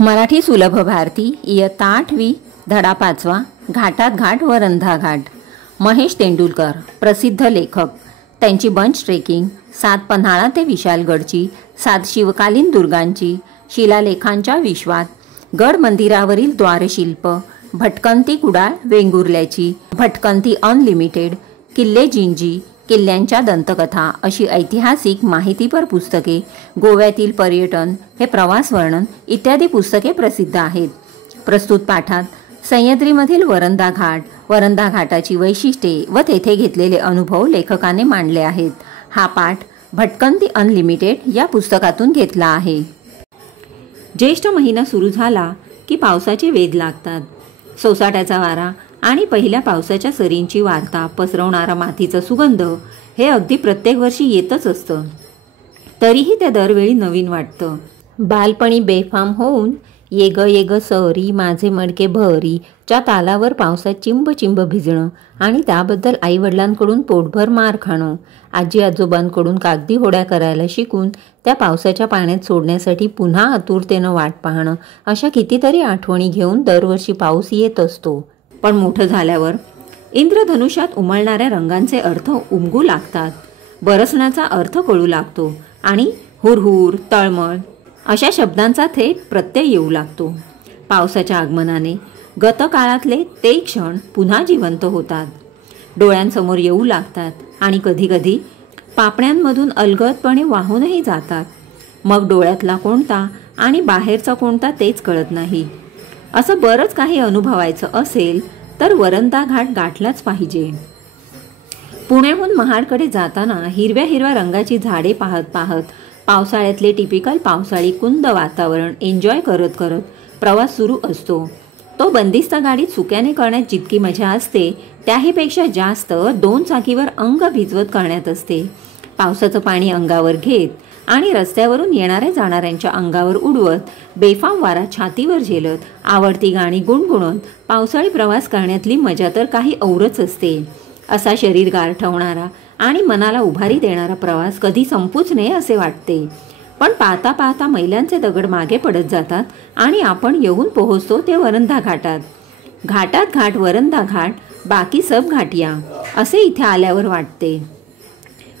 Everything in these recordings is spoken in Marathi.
मराठी सुलभ भारती इयत्ता 8वी धडा 5वा घाटात घाट व रंधा घाट. महेश तेंडुलकर प्रसिद्ध लेखक. त्यांची बंच ट्रेकिंग 7 पन्हाळा ते विशालगडची, 7 शिवकालीन दुर्गांची, शिलालेखांच्या विश्वात, गड मंदिरावरील द्वारशिल्प, भटकंती कुडाळ वेंगुर्ल्याची, भटकंती अनलिमिटेड, किल्ले जिंजी, किल्ल्यांच्या दंतकथा अशी ऐतिहासिक माहितीपर पुस्तके, गोव्यातील पर्यटन हे प्रवास वर्णन इत्यादी पुस्तके प्रसिद्ध आहेत. प्रस्तुत पाठात सह्याद्रीमधील वरंधा घाट, वरंधा घाटाची वैशिष्ट्ये व तेथे घेतलेले अनुभव लेखकाने मांडले आहेत. हा पाठ भटकंती अनलिमिटेड या पुस्तकातून घेतला आहे. ज्येष्ठ महिना सुरू झाला की पावसाचे वेध लागतात. सोसाट्याचा वारा आणि पहिल्या पावसाच्या सरींची वार्ता पसरवणारा मातीचा सुगंध हे अगदी प्रत्येक वर्षी येतच असतं. तरीही ते दरवेळी नवीन वाटतं. बालपणी बेफाम होऊन ये ग सरी माझे मडके भरी च्या तालावर पावसात चिंब चिंब भिजणं आणि त्याबद्दल आईवडिलांकडून पोटभर मार खाणं, आजी आजोबांकडून कागदी होड्या करायला शिकून त्या पावसाच्या पाण्यात सोडण्यासाठी पुन्हा आतुरतेनं वाट पाहणं, अशा कितीतरी आठवणी घेऊन दरवर्षी पाऊस येत असतो. पण मोठं झाल्यावर इंद्रधनुष्यात उमलणाऱ्या रंगांचे अर्थ उमगू लागतात. बरसण्याचा अर्थ कळू लागतो आणि हुरहुर, तळमळ अशा शब्दांचा थेट प्रत्यय येऊ लागतो. पावसाच्या आगमनाने गतकाळातले ते क्षण पुन्हा जिवंत होतात, डोळ्यांसमोर येऊ लागतात आणि कधीकधी पापण्यांमधून अलगदपणे वाहूनही जातात. मग डोळ्यातला कोणता आणि बाहेरचा कोणता तेच कळत नाही. असं बरंच काही अनुभवायचं असेल तर वरंधा घाट गाठलाच पाहिजे. पुण्याहून महाडकडे जाताना हिरव्या हिरव्या रंगाची झाडे पाहत पाहत पावसाळ्यातले टिपिकल पावसाळी कुंद वातावरण एन्जॉय करत करत प्रवास सुरू असतो. तो बंदिस्त गाडीत सुक्याने करण्यात जितकी मजा असते त्याहीपेक्षा जास्त 2 चाकीवर अंग भिजवत करण्यात असते. पावसाचं पाणी अंगावर घेत आणि रस्त्यावरून येणाऱ्या जाणाऱ्यांच्या अंगावर उडवत, बेफाम वारा छातीवर झेलत, आवडती गाणी गुणगुणत पावसाळी प्रवास करण्यातली मजा तर काही औरच असते. असा शरीर गारठवणारा आणि मनाला उभारी देणारा प्रवास कधी संपूच नये असे वाटते. पण पाहता पाहता मैलांचे दगड मागे पडत जातात आणि आपण येऊन पोहोचतो ते वरंधा घाटात. घाटात घाट वरंधा घाट बाकी सब घाटिया असे इथे आल्यावर वाटते.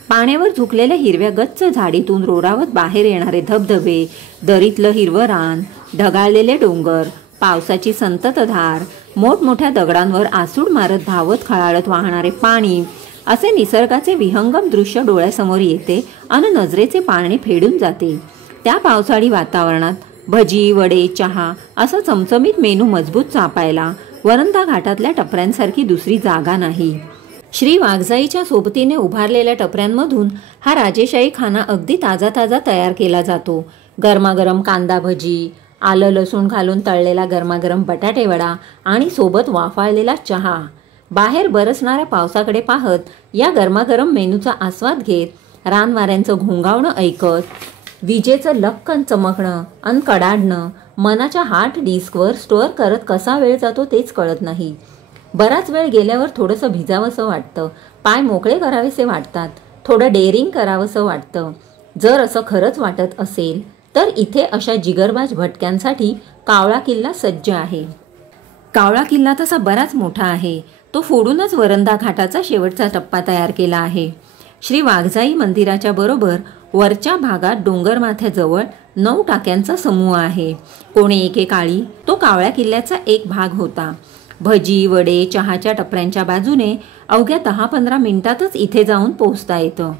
पाण्यावर झुकलेल्या हिरव्या गच्च झाडीतून रोरावत बाहेर येणारे धबधबे, दरीतलं हिरवं रान, ढगाळलेले डोंगर, पावसाची संततधार, मोठमोठ्या दगडांवर आसूड मारत धावत खळाळत वाहणारे पाणी, असे निसर्गाचे विहंगम दृश्य डोळ्यासमोर येते अन नजरेचे पारणे फेडून जाते. त्या पावसाळी वातावरणात भजी, वडे, चहा असा चमचमीत मेनू मजबूत चापायला वरंधा घाटातल्या टपऱ्यांसारखी दुसरी जागा नाही. श्री वाघजाईच्या सोबतीने उभारलेल्या टपऱ्यांमधून हा राजेशाही खाना अगदी ताजा ताजा तयार केला जातो. गरमागरम कांदा भजी, आलं लसूण घालून तळलेला गरमागरम बटाटे वडा आणि सोबत वाफाळलेला चहा. बाहेर बरसणाऱ्या पावसाकडे पाहत या गरमागरम मेनूचा आस्वाद घेत, रानवाऱ्यांचं घोंगावणं ऐकत, विजेचं लक्कन चमकणं अन कडाडणं मनाच्या हार्ड डिस्कवर स्टोअर करत कसा वेळ जातो तेच कळत नाही. बराच वेळ गेल्यावर थोडंसं भिजावंसं वाटतं, पाय मोकळे करावेसे वाटतात, थोडं डेअरिंग करावंसं वाटतं. जर असं खरंच वाटत असेल तर इथे अशा जिगरबाज भटक्यांसाठी कावळा किल्ला सज्ज आहे. कावळा किल्ला तसा बराच मोठा आहे. तो फोडूनच वरंधा घाटाचा शेवटचा टप्पा तयार केला आहे. श्री वाघजाई मंदिराच्या बरोबर वरच्या भागात डोंगरमाथ्याजवळ 9 टाक्यांचा समूह आहे. कोणे एकेकाळी तो कावळ्या किल्ल्याचा एक भाग होता. भजी, वडे, चहाच्या टपऱ्यांच्या बाजूने अवघ्या 10-15 मिनिटातच इथे जाऊन पोहोचता येतं.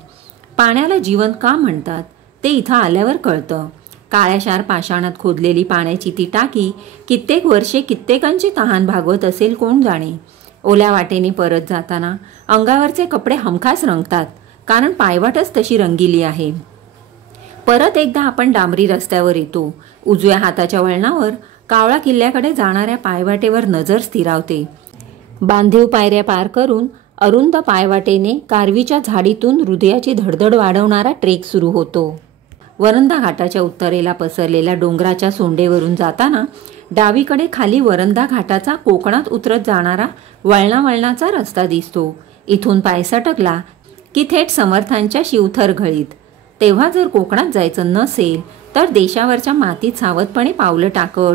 पाण्याला जीवन का म्हणतात ते इथं आल्यावर कळतं. काळ्याशार पाषाणात खोदलेली पाण्याची ती टाकी कित्येक वर्षे कित्येकांची तहान भागवत असेल कोण जाणे. ओल्या वाटेने परत जाताना अंगावरचे कपडे हमखास रंगतात, कारण पायवाटच तशी रंगिली आहे. परत एकदा आपण डांबरी रस्त्यावर येतो. उजव्या हाताच्या वळणावर कावळा किल्ल्याकडे जाणाऱ्या पायवाटेवर नजर स्थिरावते. बांधीव पायऱ्या पार करून अरुंद पायवाटेने कारवीच्या झाडीतून हृदयाची धडधड वाढवणारा ट्रेक सुरू होतो. वरंधा घाटाच्या उत्तरेला पसरलेल्या डोंगराच्या सोंडेवरून जाताना डावीकडे खाली वरंधा घाटाचा कोकणात उतरत जाणारा वळणावळणाचा रस्ता दिसतो. इथून पाय सटकला की थेट समर्थांच्या शिवथर घळीत. तेव्हा जर कोकणात जायचं नसेल तर देशावरच्या मातीत सावधपणे पावलं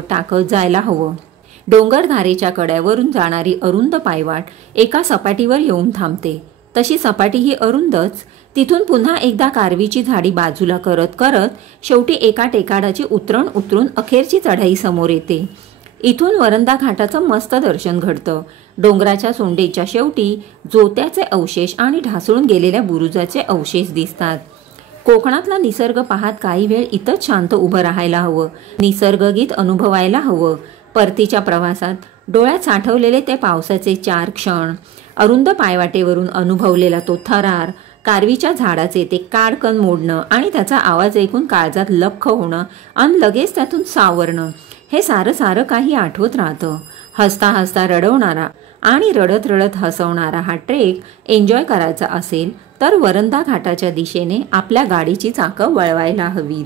टाकत जायला हवं. डोंगरधारेच्या कड्यावरून जाणारी अरुंद पायवाट एका सपाटीवर येऊन थांबते. तशी सपाटी ही अरुंदच. तिथून पुन्हा एकदा कारवीची झाडी बाजूला करत करत शेवटी एका टेकाडाची उतरून अखेरची चढाई समोर येते. इथून वरंधा घाटाचं मस्त दर्शन घडतं. डोंगराच्या सोंडेच्या शेवटी जोत्याचे अवशेष आणि ढासळून गेलेल्या बुरुजाचे अवशेष दिसतात. कोकणातला निसर्ग पाहत काही वेळ इथंच शांत उभं राहायला हवं, निसर्गगीत अनुभवायला हवं. परतीच्या प्रवासात डोळ्यात साठवलेले ते पावसाचे 4 क्षण, अरुंद पायवाटेवरून अनुभवलेला तो थरार, कारवीच्या झाडाचे ते काडकन मोडणं आणि त्याचा आवाज ऐकून काळजात लख्ख होणं आणि लगेच त्यातून सावरणं, हे सारं काही आठवत राहतं. हसता हसता रडवणारा आणि रडत रडत हसवणारा हा ट्रेक एन्जॉय करायचा असेल तर वरंधा घाटाच्या दिशेने आपल्या गाडीची चाकं वळवायला हवीत.